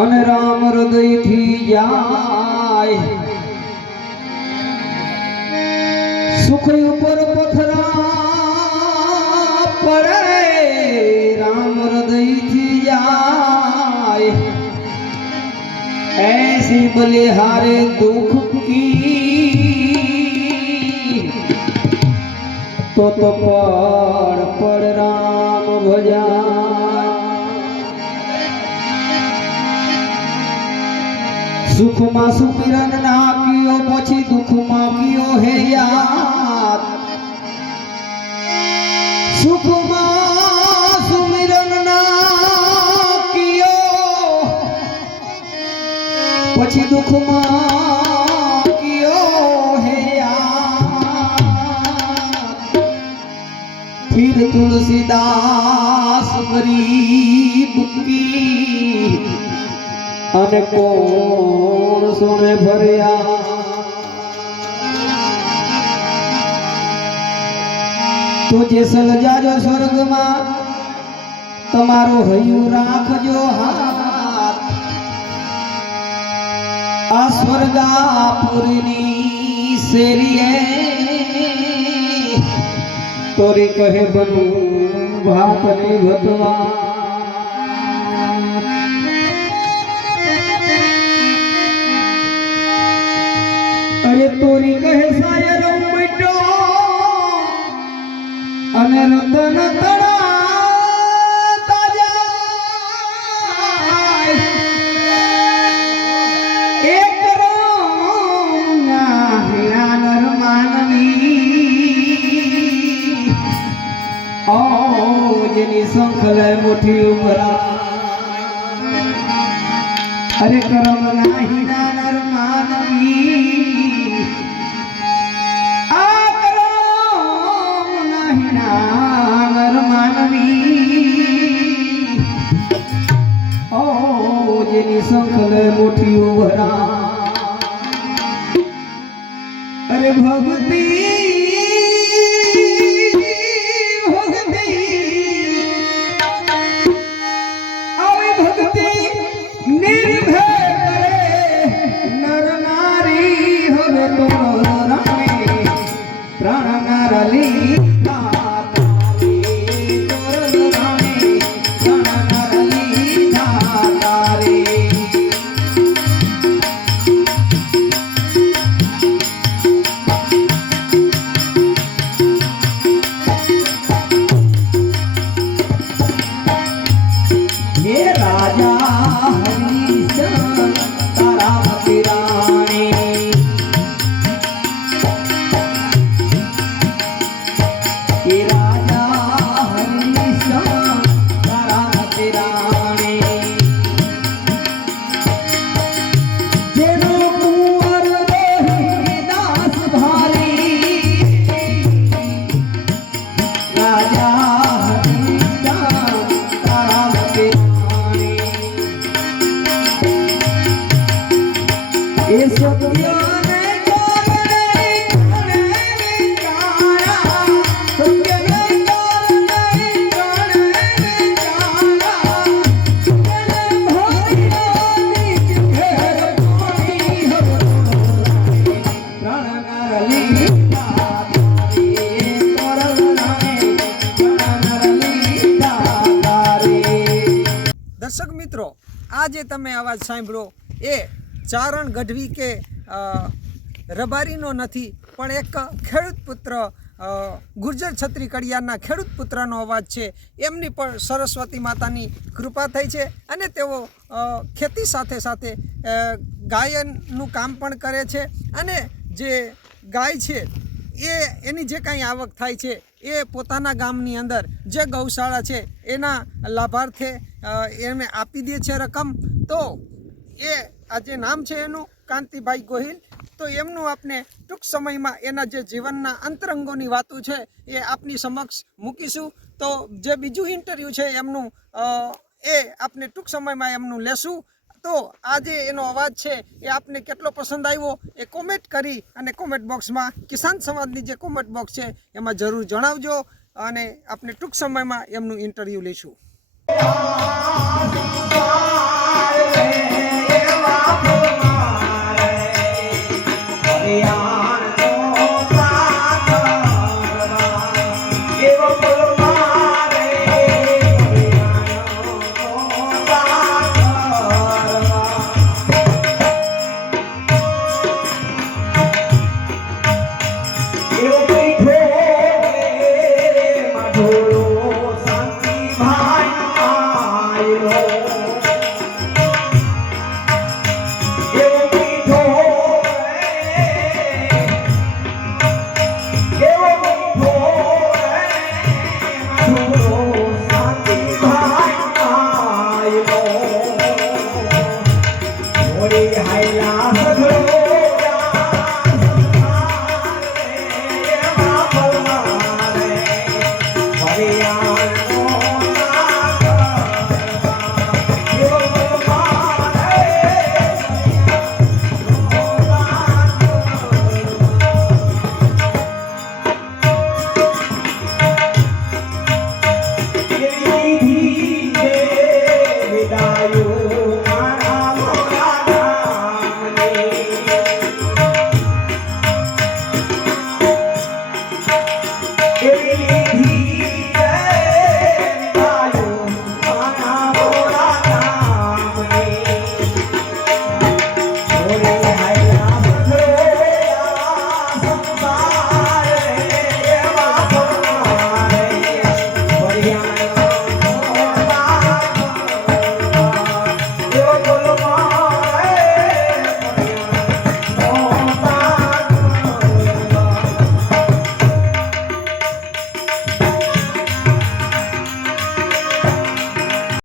અને રામ હૃદયથી જાય સુખ ઉપર પથરા પડે રામ હૃદયથી જાય ऐसी बलिहारे दुख की तो पड़ राम भजा सुख में सुमिरन ना कियो पछी दुख में कियो हे याद सुख में सुमिरन ना कियो पछी दुख में कियो हे याद फिर तुलसीदास गरीब की अने कोण सुने फरिया तो जेसल जाजो स्वर्ग में तमारो हयु राखजो हाथ आ स्वर्गापुरनी सेरिए तोरी कहे बनू भात ने भतवा अरे तोरी कहे सायर मिटो अने रतन तड़ा ताजा एक रोना हियानर मानवी ओ जेनी संखले मोठी उमरा अरे करम नाही नानर मानवी संखले मोठी उभरा अरे भक्ति भक्ति आई भक्ति निर्भय करे नर नारी हवे तो रामे प्राण नारली દર્શક મિત્રો આ જે તમે અવાજ સાંભળો એ ચારણ ગઢવી કે રબારીનો નથી પણ એક ખેડૂત પુત્ર ગુર્જર છત્રી કડિયાના ખેડૂત પુત્રનો અવાજ છે એમની પણ સરસ્વતી માતાની કૃપા થઈ છે અને તેઓ ખેતી સાથે સાથે ગાયનનું કામ પણ કરે છે અને જે ગાય છે એની જે કાંઈ આવક થાય છે એ પોતાના ગામની અંદર જે ગૌશાળા છે એના લાભાર્થે એને આપી દે છે રકમ તો એ આ જે નામ છે એનું કાંતિભાઈ ગોહિલ તો એમનું આપણે ટૂંક સમયમાં એના જે જીવનના અંતરંગોની વાતો છે એ આપની સમક્ષ મૂકીશું તો જે બીજું ઇન્ટરવ્યૂ છે એમનું એ આપણે ટૂંક સમયમાં એમનું લેશું તો આજે એનો અવાજ છે એ આપને કેટલો પસંદ આવ્યો એ કોમેન્ટ કરી અને કોમેન્ટ બોક્સમાં કિસાન સમાજની જે કોમેન્ટ બોક્સ છે એમાં જરૂર જણાવજો અને આપણે ટૂંક સમયમાં એમનું ઇન્ટરવ્યૂ લઈશું।